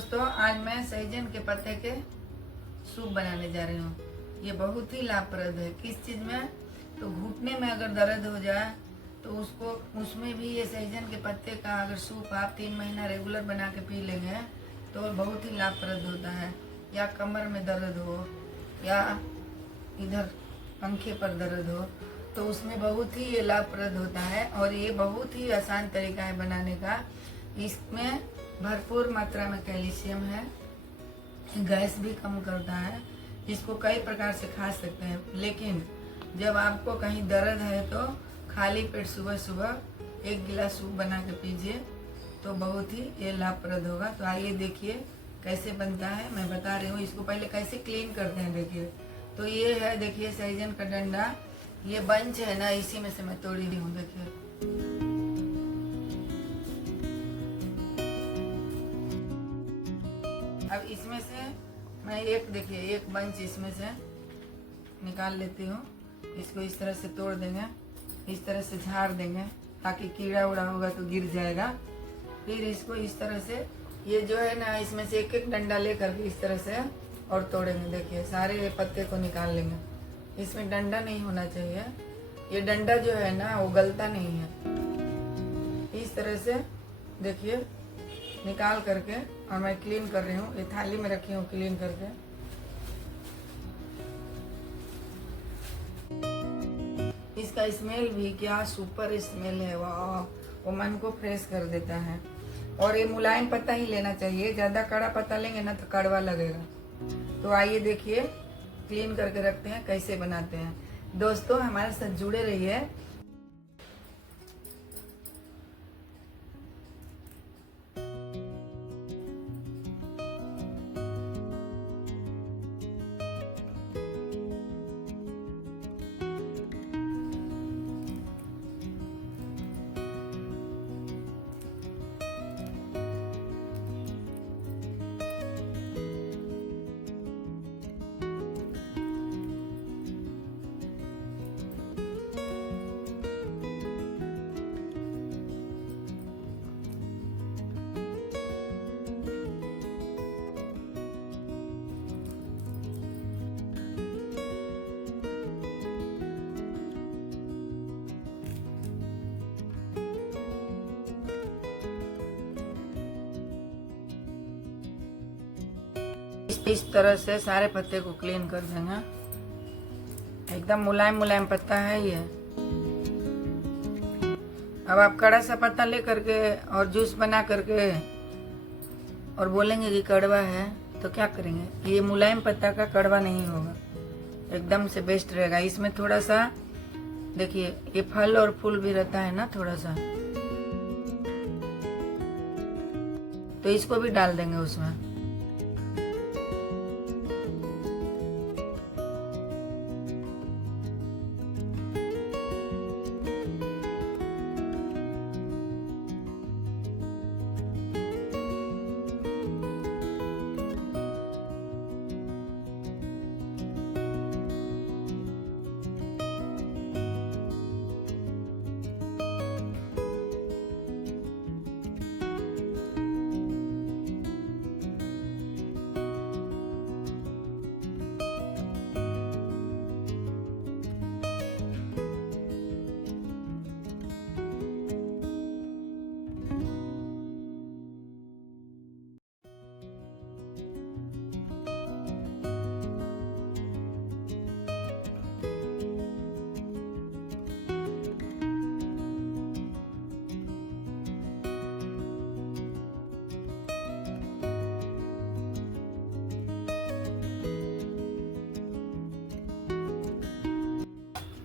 दोस्तों, आज मैं सहजन के पत्ते के सूप बनाने जा रही हूँ। ये बहुत ही लाभप्रद है। किस चीज़ में? तो घुटने में अगर दर्द हो जाए तो उसमें भी ये सहजन के पत्ते का अगर सूप आप 3 महीना रेगुलर बना के पी लेंगे तो बहुत ही लाभप्रद होता है। या कमर में दर्द हो या इधर पंखे पर दर्द हो तो उसमें बहुत ही ये लाभप्रद होता है। और ये बहुत ही आसान तरीका है बनाने का। इसमें भरपूर मात्रा में कैल्शियम है, गैस भी कम करता है। इसको कई प्रकार से खा सकते हैं, लेकिन जब आपको कहीं दर्द है तो खाली पेट सुबह सुबह 1 गिलास सूप बना के पीजिए तो बहुत ही ये लाभप्रद होगा। तो आइए देखिए कैसे बनता है। मैं बता रही हूँ इसको पहले कैसे क्लीन करते हैं। देखिए, तो ये है, देखिए सहजन का डंडा, ये बंच है ना, इसी में से मैं तोड़ी हूँ। देखिए अब इसमें से मैं देखिए एक बंच इसमें से निकाल लेती हूँ। इसको इस तरह से तोड़ देंगे, इस तरह से झाड़ देंगे ताकि कीड़ा उड़ा होगा तो गिर जाएगा। फिर इसको इस तरह से, ये जो है ना, इसमें से एक एक डंडा लेकर के इस तरह से और तोड़ेंगे। देखिए सारे पत्ते को निकाल लेंगे। इसमें डंडा नहीं होना चाहिए। ये डंडा जो है ना वो गलता नहीं है। इस तरह से देखिए निकाल करके, और मैं क्लीन कर रही हूँ। ये थाली में रखी हूँ क्लीन करके। इसका स्मेल भी क्या सुपर स्मेल है, वाह! वो मन को फ्रेश कर देता है। और ये मुलायम पत्ता ही लेना चाहिए, ज्यादा कड़ा पत्ता लेंगे ना तो कड़वा लगेगा। तो आइए देखिए क्लीन करके रखते हैं, कैसे बनाते हैं। दोस्तों हमारे साथ जुड़े रहिए। इस तरह से सारे पत्ते को क्लीन कर देंगे। एकदम मुलायम मुलायम पत्ता है ये। अब आप कड़ा सा पत्ता ले करके और जूस बना करके और बोलेंगे कि कड़वा है तो क्या करेंगे? ये मुलायम पत्ता का कड़वा नहीं होगा, एकदम से बेस्ट रहेगा। इसमें थोड़ा सा देखिए ये फल और फूल भी रहता है ना थोड़ा सा, तो इसको भी डाल देंगे उसमें।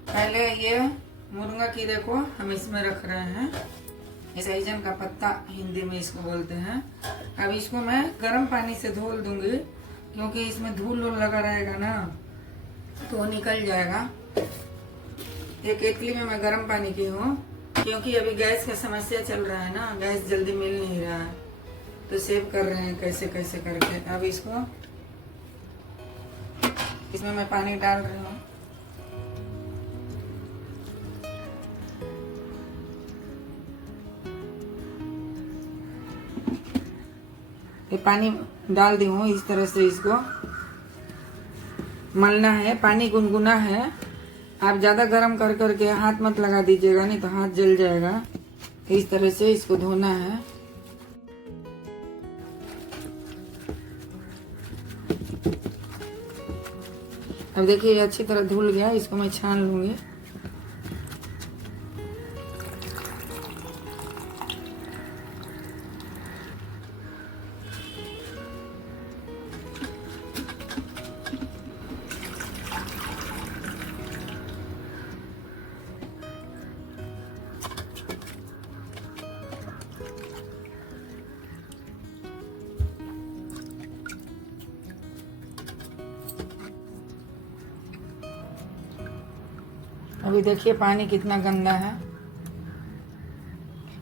पहले ये मुर्गा कीड़े को हम इसमें रख रहे हैं। ये सहजन का पत्ता हिंदी में इसको बोलते हैं। अब इसको मैं गर्म पानी से धो दूंगी, क्योंकि इसमें धूल लगा रहेगा ना तो वो निकल जाएगा। एक केतली में मैं गर्म पानी की हूँ, क्योंकि अभी गैस का समस्या चल रहा है ना, गैस जल्दी मिल नहीं रहा है तो सेव कर रहे हैं कैसे कैसे करके। अब इसको इसमें मैं पानी डाल रही हूँ। ये पानी डाल दी हूँ। इस तरह से इसको मलना है। पानी गुनगुना है, आप ज़्यादा गर्म कर करके हाथ मत लगा दीजिएगा, नहीं तो हाथ जल जाएगा। इस तरह से इसको धोना है। अब देखिए ये अच्छी तरह धुल गया, इसको मैं छान लूंगी। अभी देखिए पानी कितना गंदा है।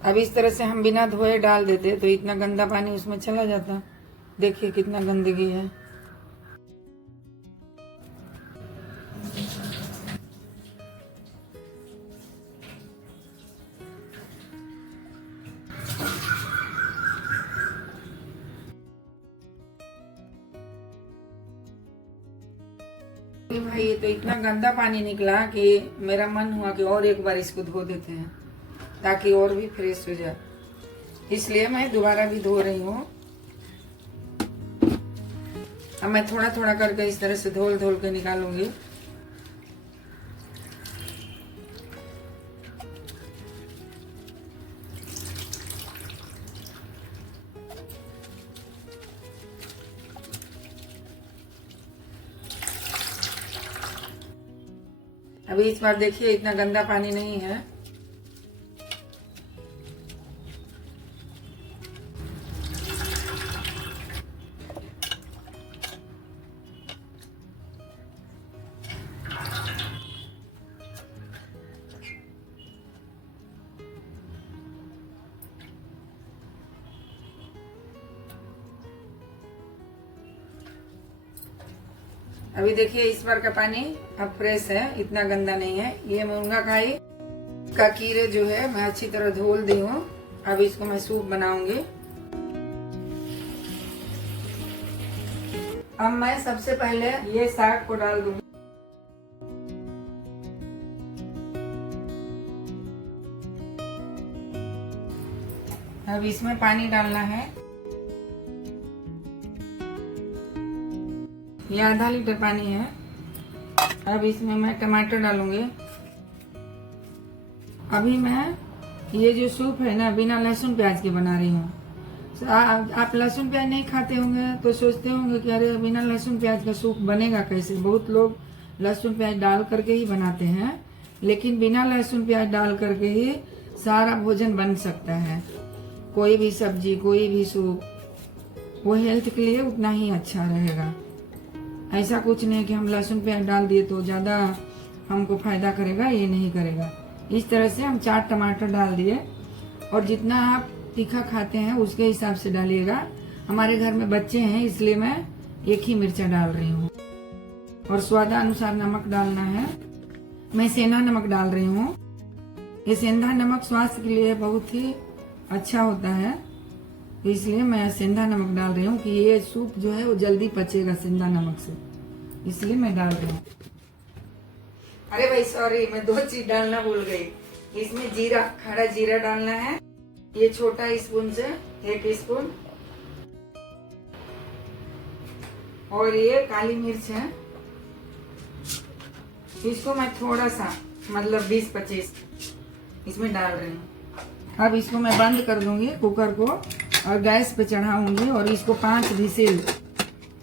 अब इस तरह से हम बिना धोए डाल देते तो इतना गंदा पानी उसमें चला जाता। देखिए कितना गंदगी है। भाई ये तो इतना गंदा पानी निकला कि मेरा मन हुआ कि और एक बार इसको धो देते हैं ताकि और भी फ्रेश हो जाए, इसलिए मैं दोबारा भी धो रही हूँ। अब मैं थोड़ा थोड़ा करके इस तरह से धोल धोल के निकालूंगी। अभी इस बार देखिए इतना गंदा पानी नहीं है। अभी देखिए इस बार का पानी अब फ्रेश है, इतना गंदा नहीं है। ये मुनगाखाई का कीड़े जो है मैं अच्छी तरह धोल दी हूँ। अब इसको मैं सूप बनाऊंगी। अब मैं सबसे पहले ये साग को डाल दूंगी। अब इसमें पानी डालना है। ये आधा लीटर पानी है। अब इसमें मैं टमाटर डालूंगी। अभी मैं ये जो सूप है ना बिना लहसुन प्याज के बना रही हूँ। आप लहसुन प्याज नहीं खाते होंगे तो सोचते होंगे कि अरे बिना लहसुन प्याज का सूप बनेगा कैसे। बहुत लोग लहसुन प्याज डाल करके ही बनाते हैं, लेकिन बिना लहसुन प्याज डाल करके ही सारा भोजन बन सकता है। कोई भी सब्जी, कोई भी सूप, वो हेल्थ के लिए उतना ही अच्छा रहेगा। ऐसा कुछ नहीं कि हम लहसुन प्याज डाल दिए तो ज़्यादा हमको फायदा करेगा, ये नहीं करेगा। इस तरह से हम 4 टमाटर डाल दिए और जितना आप तीखा खाते हैं उसके हिसाब से डालिएगा। हमारे घर में बच्चे हैं इसलिए मैं एक ही मिर्चा डाल रही हूँ। और स्वादानुसार नमक डालना है। मैं सेंधा नमक डाल रही हूँ। ये सेंधा नमक स्वास्थ्य के लिए बहुत ही अच्छा होता है, इसलिए मैं सेंधा नमक डाल रही हूँ कि ये सूप जो है वो जल्दी पचेगा सेंधा नमक से, इसलिए मैं डाल रही हूँ। अरे भाई सॉरी, मैं 2 चीज डालना भूल गई। इसमें जीरा, खड़ा जीरा डालना है, ये छोटा स्पून से 1 स्पून, और ये काली मिर्च है। इसको मैं थोड़ा सा मतलब 20-25 इसमें डाल रही हूँ। अब इसको मैं बंद कर दूंगी कुकर को और गैस पे चढ़ाऊंगी और इसको 5 विसिल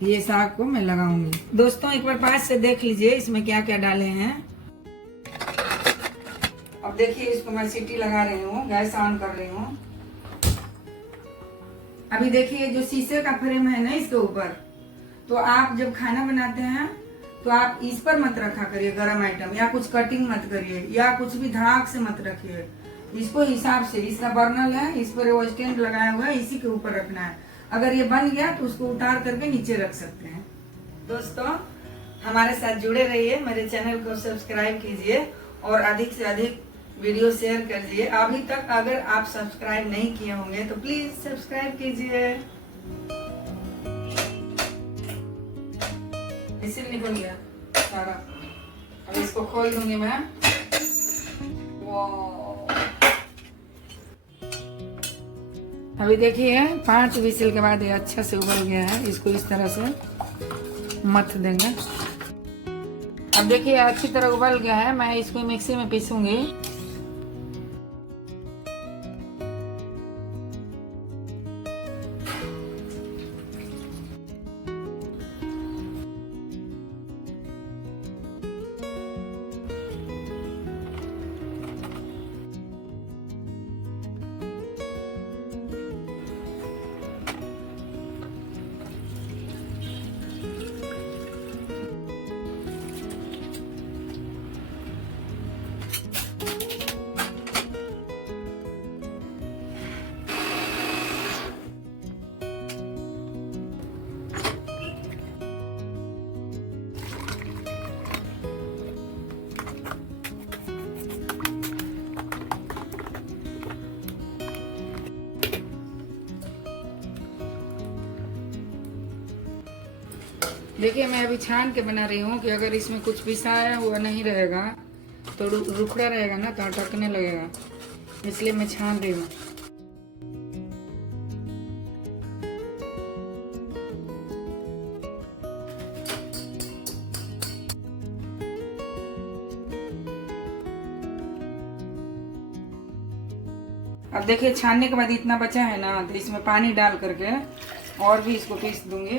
ये साग को मैं लगाऊंगी। दोस्तों एक बार पास से देख लीजिए इसमें क्या क्या डाले हैं। अब देखिए इसको मैं सीटी लगा रही हूँ, गैस ऑन कर रही हूँ। अभी देखिए जो शीशे का फ्रेम है ना इसके ऊपर, तो आप जब खाना बनाते हैं तो आप इस पर मत रखा करिए गरम आइटम, या कुछ कटिंग मत करिए, या कुछ भी धाक से मत रखिए। इसको हिसाब से, इसका बर्नल है, इस पर वो स्टैंड लगाया हुआ है, इसी के ऊपर रखना है। अगर ये बन गया तो उसको उतार करके नीचे रख सकते हैं। दोस्तों हमारे साथ जुड़े रहिए, मेरे चैनल को सब्सक्राइब कीजिए और अधिक से अधिक वीडियो शेयर कीजिए। अभी तक अगर आप सब्सक्राइब नहीं किए होंगे तो प्लीज सब्सक्राइब कीजिए। विसिल निकल गया सारा। अब इसको खोल दूंगी मैं। अभी देखिए 5 विसिल के बाद ये अच्छा से उबल गया है। इसको इस तरह से मथ देंगे। अब देखिए अच्छी तरह उबल गया है। मैं इसको मिक्सी में पीसूंगी। देखिए मैं अभी छान के बना रही हूँ कि अगर इसमें कुछ पिसाया हुआ नहीं रहेगा तो रुखड़ा रहेगा ना, तो अटकने लगेगा, इसलिए मैं छान रही हूँ। अब देखिए छानने के बाद इतना बचा है ना, तो इसमें पानी डाल करके और भी इसको पीस दूंगी।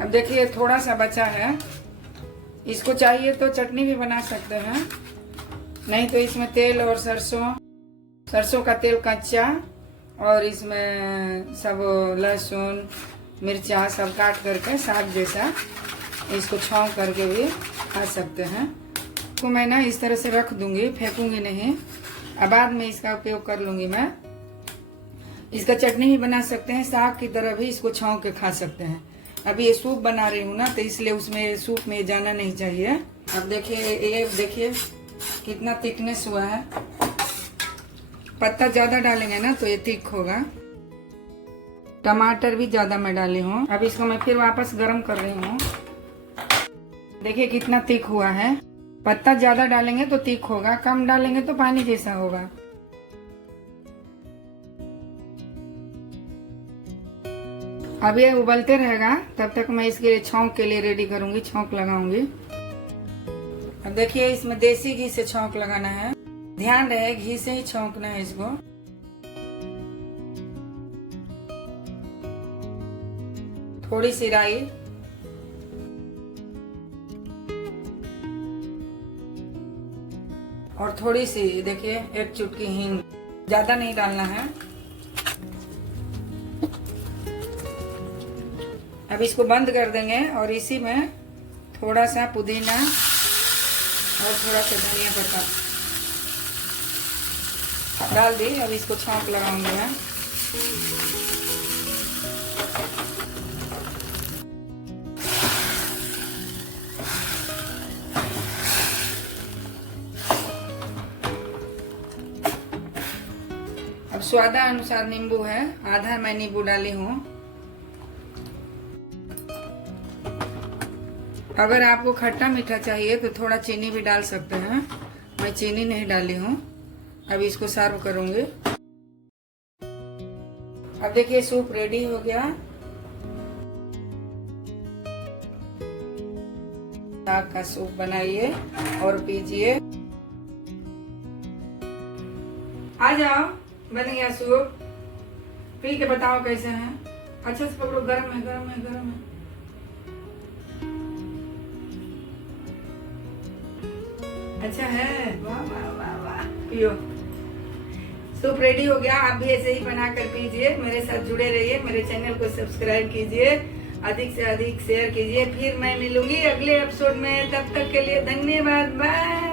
अब देखिए थोड़ा सा बचा है। इसको चाहिए तो चटनी भी बना सकते हैं, नहीं तो इसमें तेल और सरसों का तेल कच्चा, और इसमें सब लहसुन मिर्चा सब काट करके साग जैसा इसको छौंक करके भी खा सकते हैं। तो मैं ना इस तरह से रख दूंगी, फेंकूंगी नहीं। अब बाद में इसका उपयोग कर लूंगी मैं। इसका चटनी भी बना सकते हैं, साग की तरह भी इसको छौंक के खा सकते हैं। अभी ये सूप बना रही हूँ ना, तो इसलिए उसमें सूप में जाना नहीं चाहिए। अब देखिए ये देखिए कितना थिकनेस हुआ है। पत्ता ज्यादा डालेंगे ना तो ये थिक होगा। टमाटर भी ज्यादा मैं डाली हूँ। अब इसको मैं फिर वापस गरम कर रही हूँ। देखिए कितना थिक हुआ है। पत्ता ज्यादा डालेंगे तो थिक होगा, कम डालेंगे तो पानी जैसा होगा। अब ये उबलते रहेगा, तब तक मैं इसके लिए छौंक के लिए रेडी करूंगी, छौंक लगाऊंगी। अब देखिए इसमें देसी घी से छौंक लगाना है। ध्यान रहे घी से ही छौंकना है इसको। थोड़ी सी राई, और थोड़ी सी देखिए 1 चुटकी हींग, ज्यादा नहीं डालना है। अब इसको बंद कर देंगे और इसी में थोड़ा सा पुदीना और थोड़ा सा धनिया पत्ता डाल दी। अब इसको छौंक लगाऊंगी मैं। अब स्वादानुसार नींबू है, आधा मैं नींबू डाली हूँ। अगर आपको खट्टा मीठा चाहिए तो थोड़ा चीनी भी डाल सकते हैं, मैं चीनी नहीं डाली हूँ। अब इसको सर्व करूंगी। अब देखिए सूप रेडी हो गया। साग का सूप बनाइए और पीजिए। आ जाओ, बन गया सूप। पी के बताओ कैसे है। अच्छा से पकड़ो, गर्म है गर्म है गर्म है। अच्छा है, वाह वाह वाह वाह। पियो, सूप रेडी हो गया। आप भी ऐसे ही बना कर पीजिए। मेरे साथ जुड़े रहिए, मेरे चैनल को सब्सक्राइब कीजिए, अधिक से अधिक शेयर कीजिए। फिर मैं मिलूंगी अगले एपिसोड में। तब तक के लिए धन्यवाद, बाय।